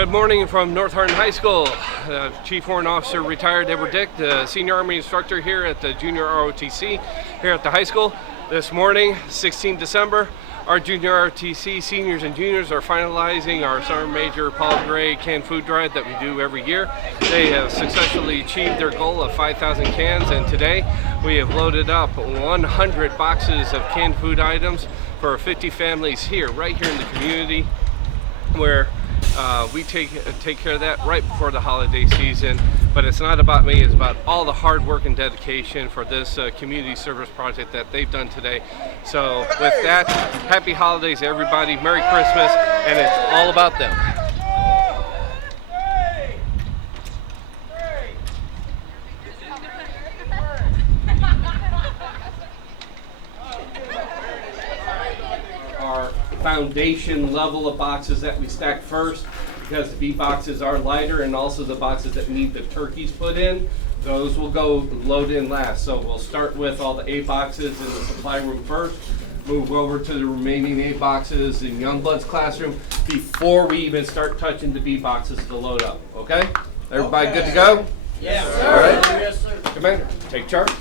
Good morning from North Hardin High School. Chief Warrant Officer retired Edward Dick, the senior Army instructor here at the junior ROTC here at the high school. This morning, 16 December, our junior ROTC seniors and juniors are finalizing our Sergeant Major Paul Gray canned food drive that we do every year. They have successfully achieved their goal of 5,000 cans, and today we have loaded up 100 boxes of canned food items for 50 families here, right here in the community, where we take care of that right before the holiday season. But it's not about me, it's about all the hard work and dedication for this community service project that they've done today. So with that, happy holidays everybody, Merry Christmas, and it's all about them. Our foundation level of boxes that we stack first, because the B boxes are lighter, and also the boxes that need the turkeys put in, those will go load in last. So we'll start with all the A boxes in the supply room first, move over to the remaining A boxes in Youngblood's classroom before we even start touching the B boxes to load up. Okay? Everybody good to go? Yes, sir. All right. Yes, sir. Commander, take charge.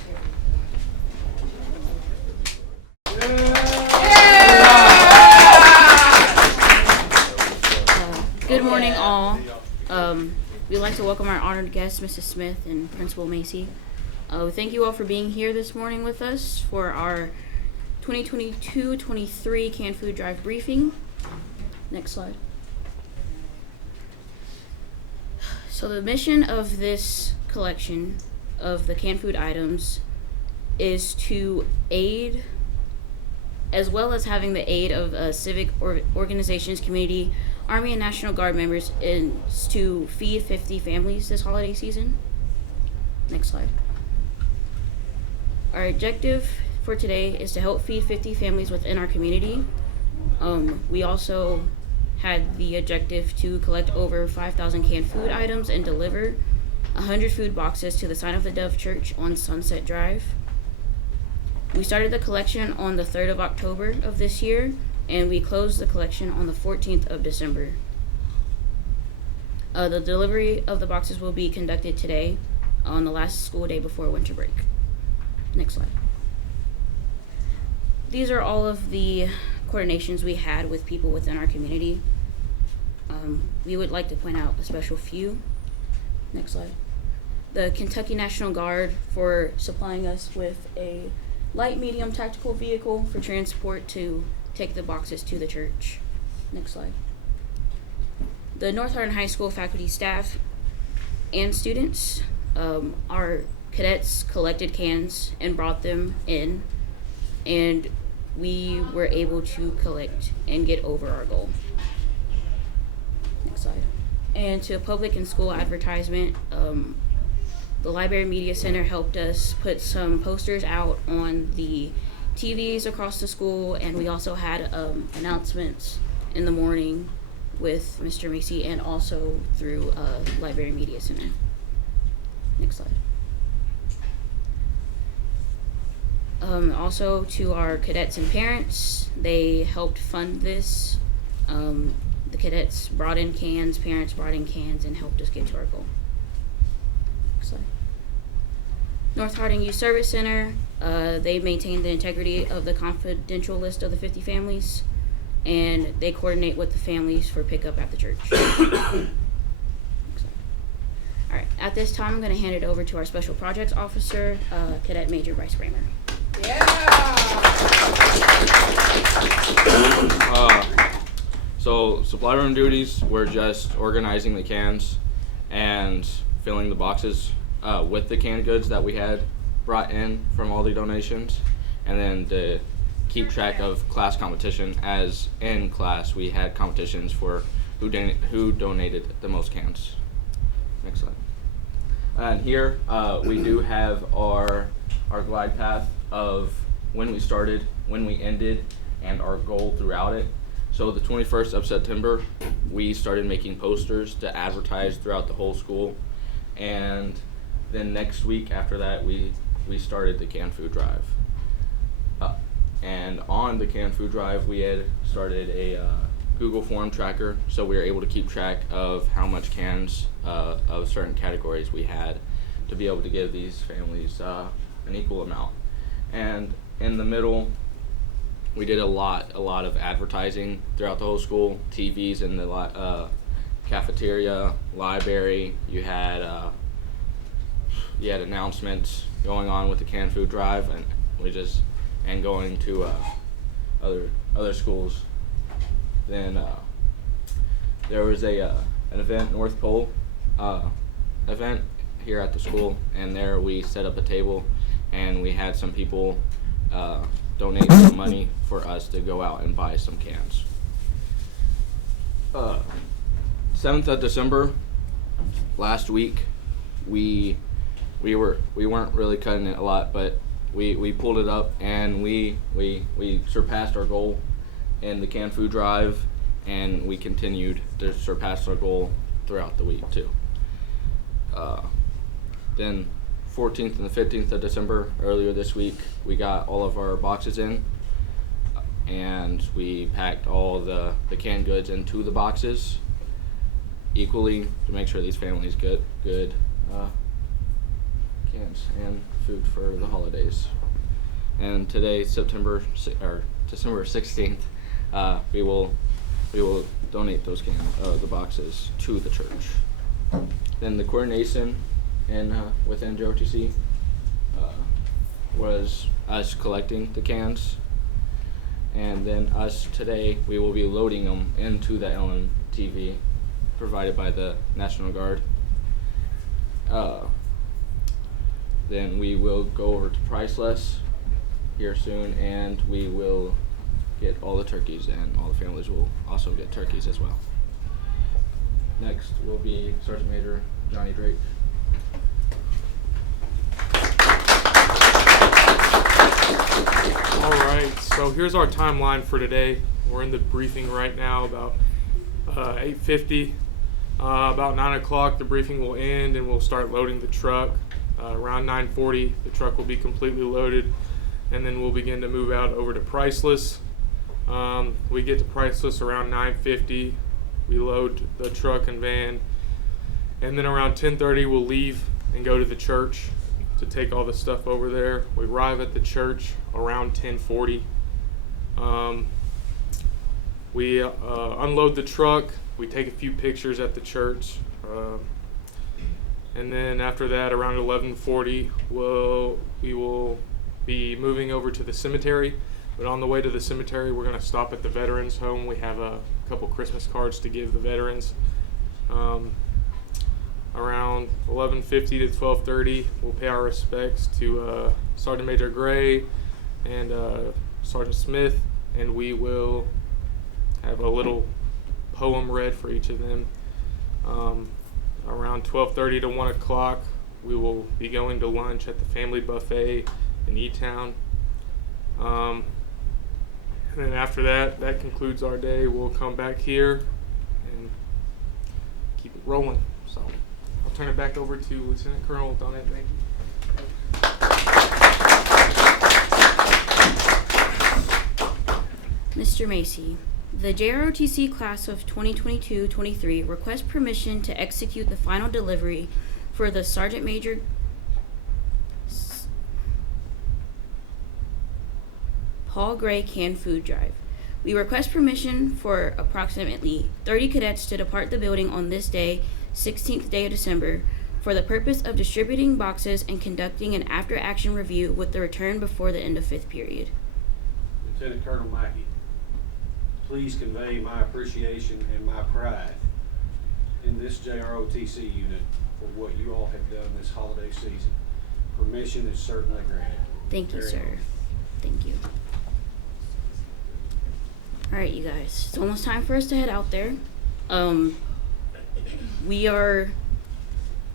Good morning, all. We'd like to welcome our honored guests, Mrs. Smith and Principal Macy. Thank you all for being here this morning with us for our 2022-23 canned food drive briefing. Next slide. So the mission of this collection of the canned food items is to aid, as well as having the aid of civic organizations, community, Army and National Guard members, is to feed 50 families this holiday season. Next slide. Our objective for today is to help feed 50 families within our community. We also had the objective to collect over 5,000 canned food items and deliver 100 food boxes to the Sign of the Dove Church on Sunset Drive. We started the collection on the 3rd of October of this year, and we closed the collection on the 14th of December. The delivery of the boxes will be conducted today on the last school day before winter break. Next slide. These are all of the coordinations we had with people within our community. We would like to point out a special few. Next slide. The Kentucky National Guard for supplying us with a light medium tactical vehicle for transport to take the boxes to the church. Next slide. The North Hardin High School faculty, staff, and students, our cadets collected cans and brought them in, and we were able to collect and get over our goal. Next slide. And to a public and school advertisement, the Library Media Center helped us put some posters out on the TVs across the school, and we also had announcements in the morning with Mr. Macy and also through Library Media Center. Next slide. Also to our cadets and parents, they helped fund this. The cadets brought in cans, parents brought in cans, and helped us get to our goal. Next slide. North Hardin Youth Service Center, they maintain the integrity of the confidential list of the 50 families, and they coordinate with the families for pickup at the church. All right, at this time, I'm going to hand it over to our Special Projects Officer, Cadet Major Bryce Kramer. So supply room duties, we're just organizing the cans and filling the boxes with the canned goods that we had brought in from all the donations, and then to keep track of class competition, as in class we had competitions for who donated the most cans. Next slide. And here we do have our glide path of when we started, when we ended, and our goal throughout it. So the 21st of September, we started making posters to advertise throughout the whole school, and then next week after that, we started the canned food drive. And on the canned food drive, we had started a Google Form tracker, so we were able to keep track of how much cans of certain categories we had to be able to give these families an equal amount. And in the middle, we did a lot of advertising throughout the whole school. TVs in the cafeteria, library. You had announcements going on with the canned food drive, and going to other schools. Then there was an event, North Pole event here at the school, and there we set up a table, and we had some people donate some money for us to go out and buy some cans. 7th of December, last week, we weren't really cutting it a lot, but we pulled it up, and we surpassed our goal in the canned food drive, and we continued to surpass our goal throughout the week too. Then 14th and the 15th of December, earlier this week, we got all of our boxes in, and we packed all the canned goods into the boxes equally to make sure these families get good cans and food for the holidays. And today, December 16th, we will donate those cans, the boxes, to the church. Then the coordination within JROTC was us collecting the cans, and then us today, we will be loading them into the LMTV provided by the National Guard. Then we will go over to Priceless here soon, and we will get all the turkeys, and all the families will also get turkeys as well. Next will be Sergeant Major Johnny Drake. All right, so here's our timeline for today. We're in the briefing right now, about 8:50. About 9 o'clock, the briefing will end, and we'll start loading the truck. Around 9:40, the truck will be completely loaded, and then we'll begin to move out over to Priceless. We get to Priceless around 9:50. We load the truck and van, and then around 10:30, we'll leave and go to the church to take all the stuff over there. We arrive at the church around 10:40. We unload the truck. We take a few pictures at the church. And then after that, around 11:40, we will be moving over to the cemetery. But on the way to the cemetery, we're going to stop at the Veterans Home. We have a couple Christmas cards to give the veterans. Around 11:50 to 12:30, we'll pay our respects to Sergeant Major Gray and Sergeant Smith, and we will have a little poem read for each of them. Around 12:30 to 1 o'clock, we will be going to lunch at the family buffet in E-Town. And then after that concludes our day. We'll come back here and keep it rolling. So I'll turn it back over to Lieutenant Colonel Donette. Thank you. Mr. Macy, the JROTC class of 2022-23 requests permission to execute the final delivery for the Sergeant Major Paul Gray canned food drive. We request permission for approximately 30 cadets to depart the building on this day, 16th day of December, for the purpose of distributing boxes and conducting an after-action review with the return before the end of 5th period. Lieutenant Colonel Mackey, please convey my appreciation and my pride in this JROTC unit for what you all have done this holiday season. Permission is certainly granted. Thank you, sir. Thank you. All right, you guys, it's almost time for us to head out there. I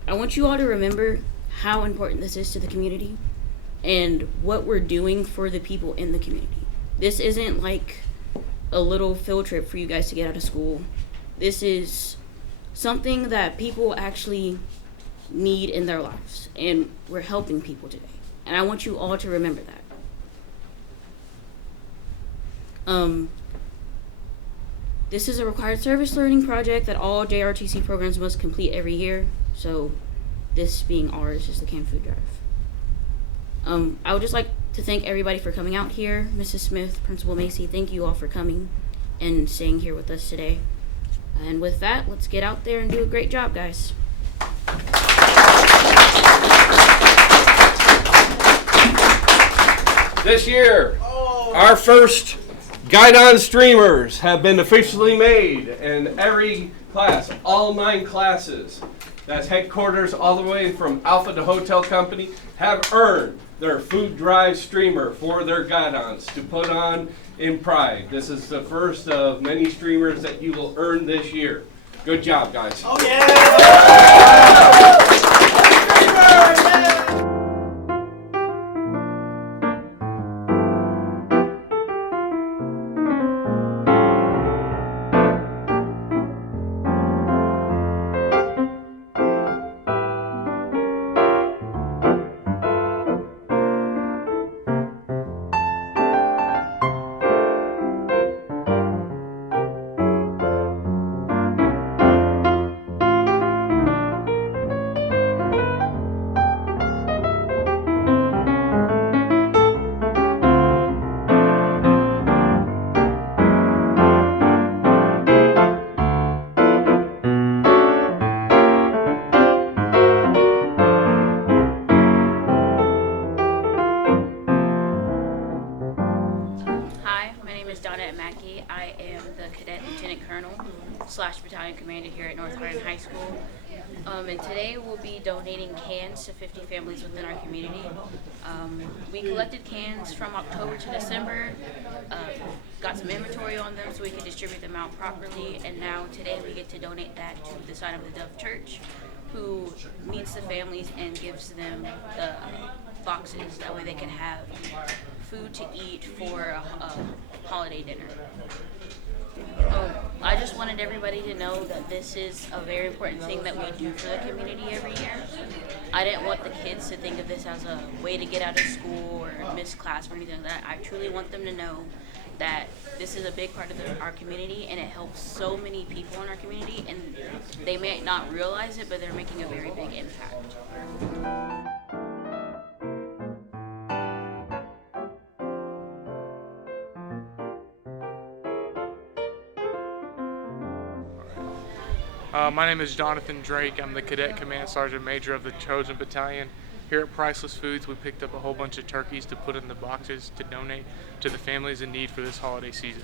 want you all to remember how important this is to the community and what we're doing for the people in the community. This isn't like a little field trip for you guys to get out of school. This is something that people actually need in their lives, and we're helping people today. And I want you all to remember that. This is a required service learning project that all JROTC programs must complete every year. So this being ours is the canned food drive. I would just like to thank everybody for coming out here. Mrs. Smith, Principal Macy, thank you all for coming and staying here with us today. And with that, let's get out there and do a great job, guys. This year, our first Guide-On streamers have been officially made in every class, all 9 classes. That's headquarters all the way from Alpha to Hotel Company have earned their food drive streamer for their Guide-Ons to put on in pride. This is the first of many streamers that you will earn this year. Good job, guys. Oh yeah! I am the Cadet Lieutenant Colonel / Battalion Commander here at North Hardin High School. And today we'll be donating cans to 50 families within our community. We collected cans from October to December, got some inventory on them so we could distribute them out properly, and now today we get to donate that to the side of the Dove Church, who meets the families and gives them the boxes. That way they can have food to eat for a holiday dinner. I just wanted everybody to know that this is a very important thing that we do for the community every year. I didn't want the kids to think of this as a way to get out of school or miss class or anything like that. I truly want them to know that this is a big part of our community, and it helps so many people in our community, and they may not realize it, but they're making a very big impact. My name is Jonathan Drake. I'm the Cadet Command Sergeant Major of the Chosen Battalion. Here at Priceless Foods, we picked up a whole bunch of turkeys to put in the boxes to donate to the families in need for this holiday season.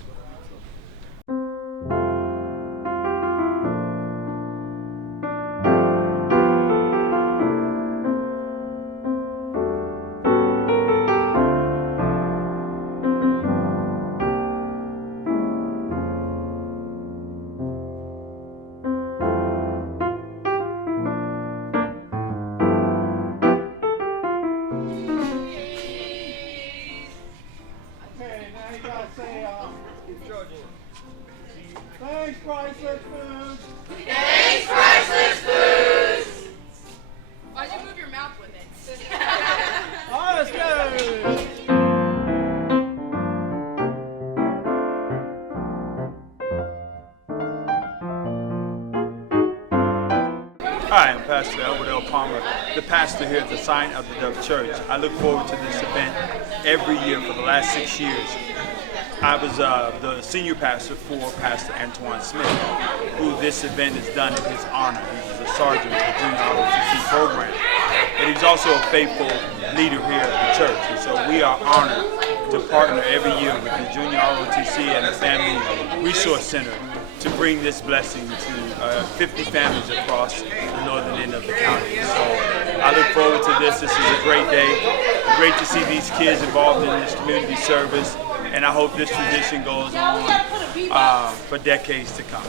Thanks, Priceless Foods! Thanks, Priceless Foods! Why'd you move your mouth with it? Oh, let's go! Hi, I'm Pastor Elwood L. Palmer, the pastor here at the site of the Dove Church. I look forward to this event every year for the last 6 years. I was the senior pastor for Pastor Antoine Smith, who this event is done in his honor. He was a sergeant with the Junior ROTC program. But he's also a faithful leader here at the church. And so we are honored to partner every year with the Junior ROTC and the Family Resource Center to bring this blessing to 50 families across the northern end of the county. So I look forward to this. This is a great day. Great to see these kids involved in this community service. And I hope this tradition goes on for decades to come.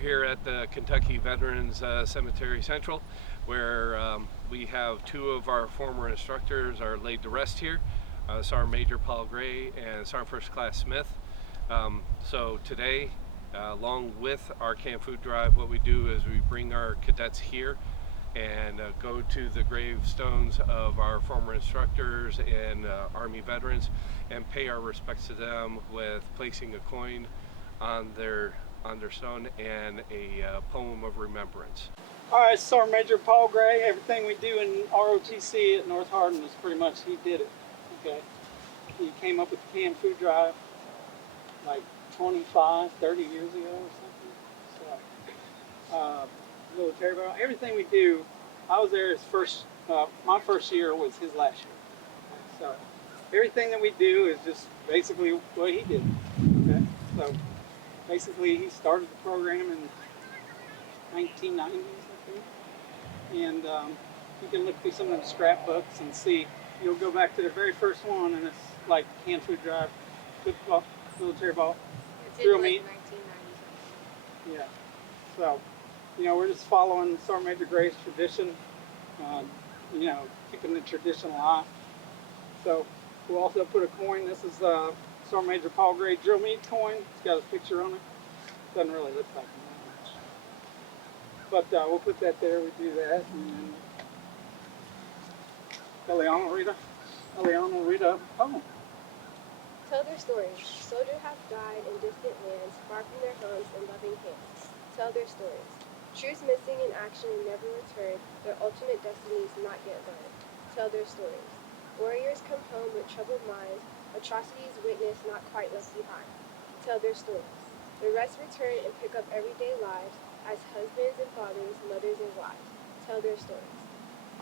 here at the Kentucky Veterans Cemetery Central, where we have two of our former instructors are laid to rest here, Sergeant Major Paul Gray and Sergeant First Class Smith. So today, along with our canned food drive, what we do is we bring our cadets here and go to the gravestones of our former instructors and Army veterans and pay our respects to them with placing a coin on their stone and a poem of remembrance. All right, Sergeant Major Paul Gray. Everything we do in ROTC at North Hardin is pretty much he did it. Okay, he came up with the canned food drive like 25, 30 years ago or something. So, military, but everything we do, I was there his first. My first year was his last year. So everything that we do is just basically what he did. Okay, so basically he started the program in 1990s, I think, and you can look through some of the scrapbooks and see. You'll go back to the very first one, and it's like canned food drive, football, military ball, drill meet. 1990s. Yeah. So, we're just following Sergeant Major Gray's tradition, keeping the tradition alive. So we'll also put a coin. This is Sergeant Major Paul Gray drill meet coin. It's got a picture on it. Doesn't really look like him that much. But we'll put that there. We do that. And then Eliana will read a poem. Tell their stories. Soldiers have died in distant lands, far from their homes and loving hands. Tell their stories. Troops missing in action and never returned, their ultimate destinies not yet learned. Tell their stories. Warriors come home with troubled minds, atrocities witnessed not quite left behind. Tell their stories. The rest return and pick up everyday lives as husbands and fathers, mothers and wives. Tell their stories.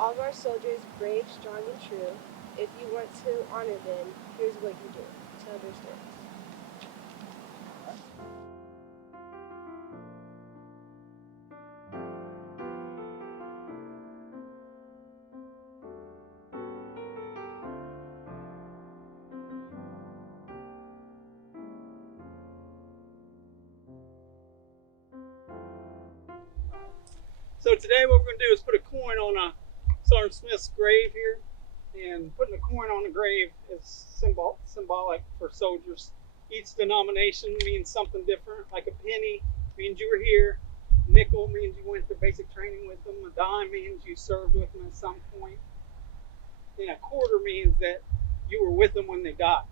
All of our soldiers, brave, strong, and true. If you want to honor them, here's what you do. Tell their stories. So today what we're going to do is put a coin on Sergeant Smith's grave here. And putting a coin on the grave is symbolic for soldiers. Each denomination means something different. Like a penny means you were here. Nickel means you went to basic training with them. A dime means you served with them at some point. And a quarter means that you were with them when they died.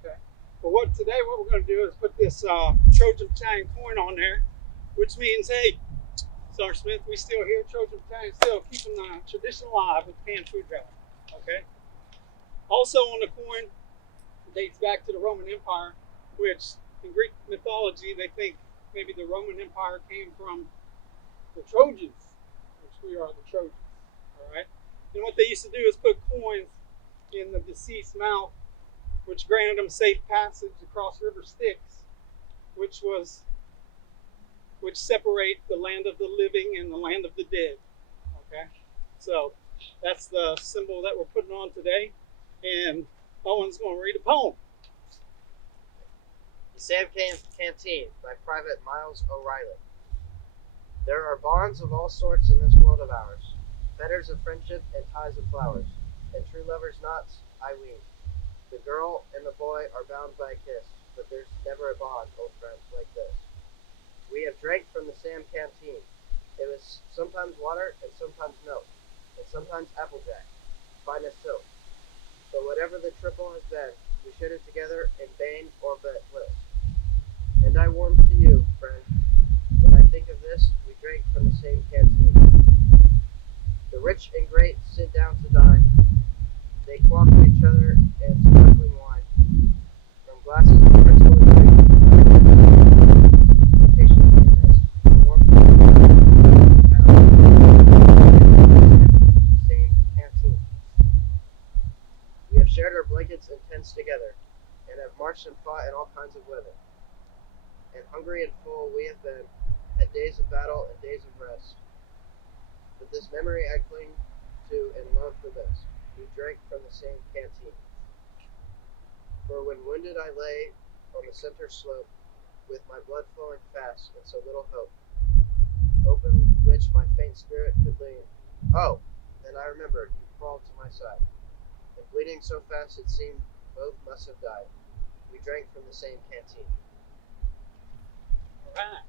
Okay. But today what we're going to do is put this Trojan Battalion coin on there, which means, hey, Sergeant Smith, we still here. Trojan Battalion still keeping the tradition alive with canned food drive. Okay. Also on the coin dates back to the Roman Empire, which in Greek mythology they think maybe the Roman Empire came from the Trojans, which we are the Trojans. All right. And what they used to do is put coins in the deceased's mouth, which granted them safe passage across River Styx, which separate the land of the living and the land of the dead. Okay. So that's the symbol that we're putting on today. And Owen's going to read a poem. The Sam Canteen by Private Miles O'Reilly. There are bonds of all sorts in this world of ours, fetters of friendship and ties of flowers, and true lovers' knots, I ween. The girl and the boy are bound by a kiss, but there's never a bond, old friends, like this. We have drank from the Sam Canteen. It was sometimes water and sometimes milk, and sometimes applejack, fine as silk. But whatever the triple has been, we shared it together in bane or bliss. And I warm to you, friend, when I think of this, we drank from the same canteen. The rich and great sit down to dine. They quaff to each other and sparkling wine, from glasses of crystal and green. Patience in this, the warmth of the same canteen. We have shared our blankets and tents together, and have marched and fought in all kinds of weather. And hungry and full we have been, had days of battle and days of rest. But this memory I cling to and love the best. We drank from the same canteen. For when wounded I lay on the center slope, with my blood flowing fast and so little hope, which my faint spirit could lean. Oh, and I remembered, you crawled to my side. And bleeding so fast it seemed both must have died. We drank from the same canteen. All right.